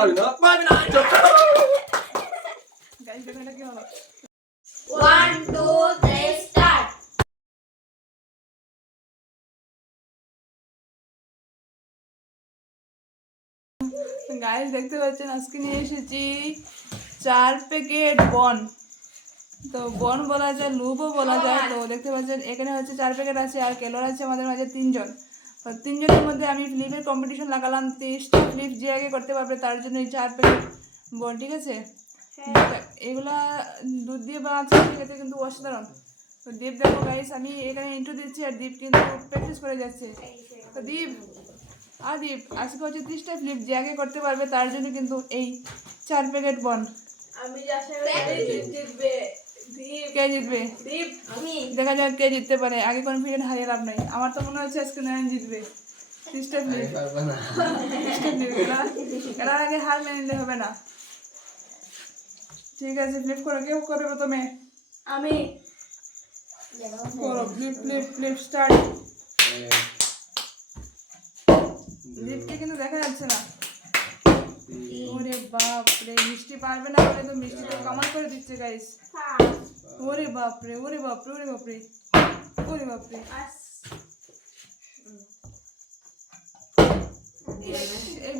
পারবি না পারবি না গাইস দেখো এটা কি হলো 1 2 3 স্টার্ট গাইস দেখতে পাচ্ছেন আজকে নিয়ে এসেছি 4 প্যাকেট বন তো বন বলা যায় লুবও বলা যায় তো দেখতে পাচ্ছেন এখানে হচ্ছে 4 প্যাকেট আছে আর ক্যালোর আছে আমাদের মাঝে 3 জন তো 3 জনের মধ্যে আমি ফ্লিপের কম্পিটিশন লাগালাম 30টা ফ্লিপ যে আগে করতে পারবে তার জন্য এই 4 প্যাকেট বন ঠিক আছে এগুলা দুধ দিয়ে বানাচ্ছে খেতে কিন্তু অসাধারণ তো দীপ দেখো গাইস আমি এখানে ইন্ট্রো দিচ্ছি আর দীপ কিন্তু প্র্যাকটিস করে যাচ্ছে তো দীপ দীপ আজকে হচ্ছে 30টা ফ্লিপ যে আগে করতে পারবে তার জন্য কিন্তু এই 4 প্যাকেট বন আমি আশা করি জিতবে দীপ কে জিতবে দীপ আমি দেখা যাক কে জিততে পারে আগে কনফিডেন্ট হারিয়ে লাভ নাই আমার তো মনে হচ্ছে আজকে নয়ন জিতবে 30টা ফ্লিপ পারবে না 30টা ফ্লিপ এরা আগে হার মেনে নিলে হবে না ঠিক আছে ফ্লিপ করো কেউ করে প্রথমে আমি করো ফ্লিপ ফ্লিপ ফ্লিপ স্টার্ট দীপকে কিন্তু দেখা যাচ্ছে না ওরে বাপ রে মিষ্টি পারবে না বলে তো মিষ্টি তো কামাল করে দিচ্ছে গাইস ওরে বাপ রে ওরে বাপ রে ওরে বাপ রে ওরে বাপ রে এই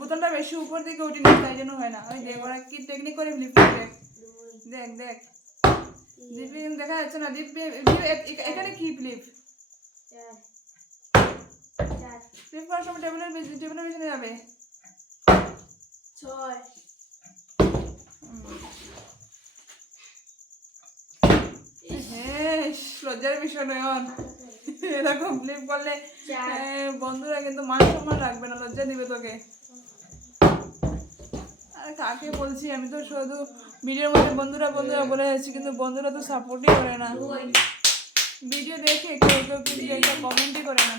বোতলটা বেশি উপর দিকে উঠিনি তাই জন্য হয় না ওই দেখ ওরা কি টেকনিক করে ফ্লিপ দেখ দেখ দেখ দীপ কিন্তু দেখা যাচ্ছে না দীপ এখানে কি ফ্লিপ ফ্লিপ করার সময় টেবিলের পিছনে যাবে 6 লজ্জার বিষয় নয়ন এরকম ফ্লিপ করলে বন্ধুরা কিন্তু মান সম্মান রাখবে না লজ্জা দিবে তোকে আরে কাকে বলছি আমি তো শুধু ভিডিওর মধ্যে বন্ধুরা বন্ধুরা বলে যাচ্ছি কিন্তু বন্ধুরা তো সাপোর্টই করে না ভিডিও দেখে কেউ কেউ কিন্তু একটা কমেন্টই করে না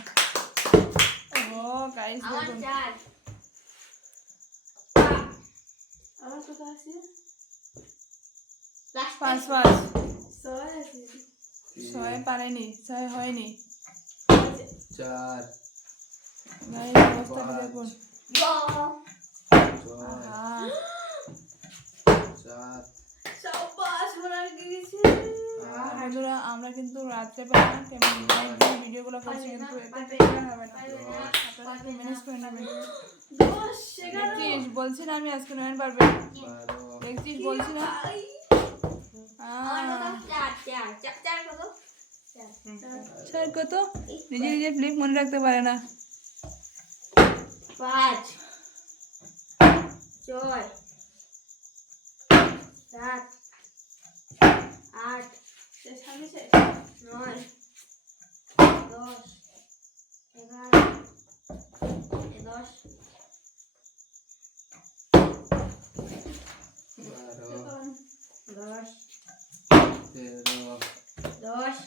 ও গাইস দেখুন আমার কথা আছে পাঁচ পাঁচ 6 আছে 6 পারেনি 6 হয়নি 4 গাইস অবস্থাটা দেখুন আহা 4 সবাস ওনার গিয়েছে বন্ধুরা আমরা কিন্তু রাত্রেবেলা ভিডিওগুলো করছি কিন্তু এতে হবে না আপনারা একটু ম্যানেজ করে নেবেন দেখছিস বলছি না আমি আজকে নয়ন পারবে দেখছিস বলছি না স্যার কত নিজে নিজে ফ্লিপ মনে রাখতে পারে না 5 6 7 8 9 10 11 10 10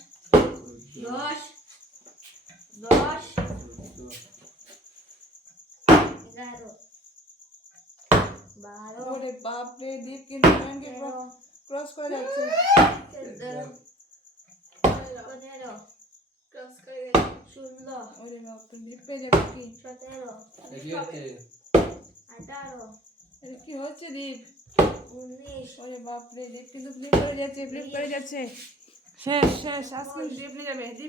12 ওরে বাপ রে দীপ কিন্তু নয়নকে ক্রস করে যাচ্ছে 15 ক্রস করে 16 ওরে বাপ রে দীপ পেয়ে যাবে কি 17 18 এটা কি হচ্ছে দীপ 19 ওরে বাপ রে দীপ কিন্তু ফ্লিপ করে যাচ্ছে শেষ শেষ আজকে দীপ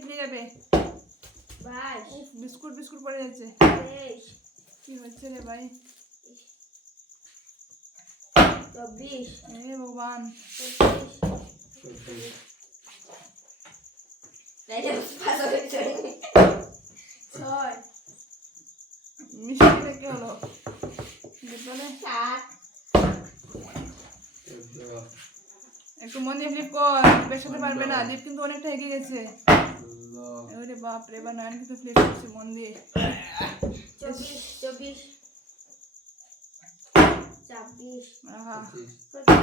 নিয়ে যাবে 22 বিস্কুট পড়ে যাচ্ছে 23 কি হচ্ছে রে ভাই 24 হে ভগবান 25 ছয় মিষ্টিটা কি হলো দীপ বলে একটু মন দিয়ে ফ্লিপ কর দীপের সাথে পারবে না দীপ কিন্তু অনেকটা এগিয়ে গেছে ওরে বাপ রে এবার নয়ন কিন্তু ফ্লিপ করছে মন দিয়ে 24 26 আহা 27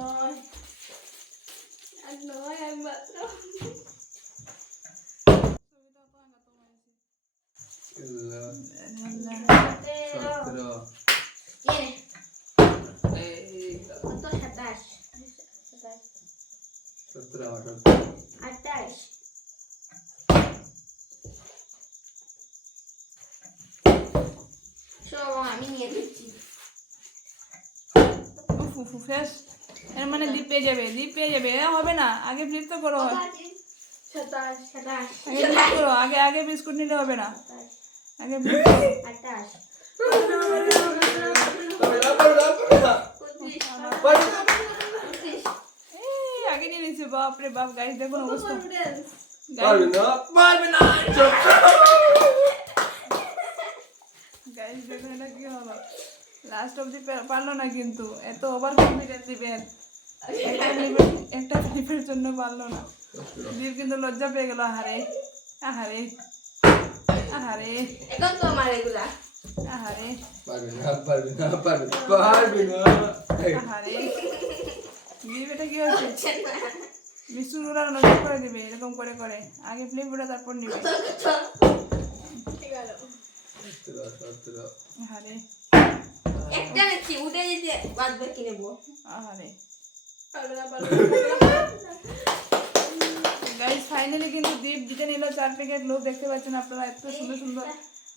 নয় আর নয় একমাত্র সতেরো কত 27 সতেরো আঠারো 28 চলো আমি নিয়ে দিচ্ছি উফ উফ উফ, শেষ। এর মানে দ্বীপ পেয়ে যাবে, দ্বীপ পেয়ে যাবে। এ হবে না, আগে ফ্লিপ তো করো, আগে 27 ফ্লিপ করো, আগে আগে বিস্কুট নিলে হবে না, আগে ফ্লিপ করো। 28 এই, আগে নিয়ে নিচ্ছে, বাপ রে বাপ, গাইস দেখুন অবস্থা। পারবে না পারবে না গাইস দেখুন এটা কি হলো, লাস্ট অবধি পারলো না, কিন্তু এত ওভার কনফিডেন্স দিবেন, একটা ফ্লিপের জন্য পারলো না। দীপ কিন্তু লজ্জা পেয়ে গেল, আহারে আহারে আহারে এখন তো আমার এগুলা আহারে পারবে না পারবে না পারবে না পারবে না আহারে। দীপ এটা কি হচ্ছে, বিষ্ণুর ওরা নজর করে দিবে এরকম করে করে, আগে ফ্লিপ ওটা তারপর নিবে। সতেরো সতেরো আহারে একটা নিচ্ছি উঠে যেতে বাদ বাকি নেবো আহারে। গাইস ফাইনালি কিন্তু দীপ জিতে নিল 4 প্যাকেট লোভ, দেখতে পাচ্ছেন আপনারা, এত সুন্দর সুন্দর।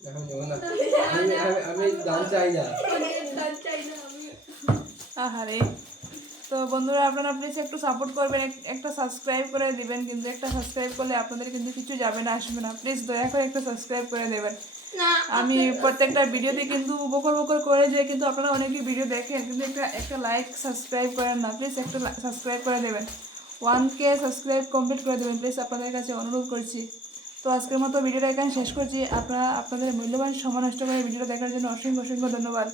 এখন নেবো না, আমি দাম চাই না। আহারে। তো বন্ধুরা আপনারা প্লিজ একটু সাপোর্ট করবেন, একটা সাবস্ক্রাইব করে দিবেন, কিন্তু একটা সাবস্ক্রাইব করলে আপনাদের কিন্তু কিছু যাবে না, আসবে না, প্লিজ দয়া করে একটা সাবস্ক্রাইব করে দেবেন। না আমি প্রত্যেকটা ভিডিওতে কিন্তু বকর বকর করে যাই, কিন্তু আপনারা অনেকেই ভিডিও দেখেন কিন্তু একটা লাইক সাবস্ক্রাইব করেন না, প্লিজ একটা সাবস্ক্রাইব করে দেবেন, 1K সাবস্ক্রাইব কমপ্লিট করে দেবেন প্লিজ, আপনাদের কাছে অনুরোধ করছি। তো আজকের মতো ভিডিওটা এখানে শেষ করছি। আপনারা আপনাদের মূল্যবান সময় নষ্ট করে ভিডিওটা দেখার জন্য অসংখ্য অসংখ্য ধন্যবাদ।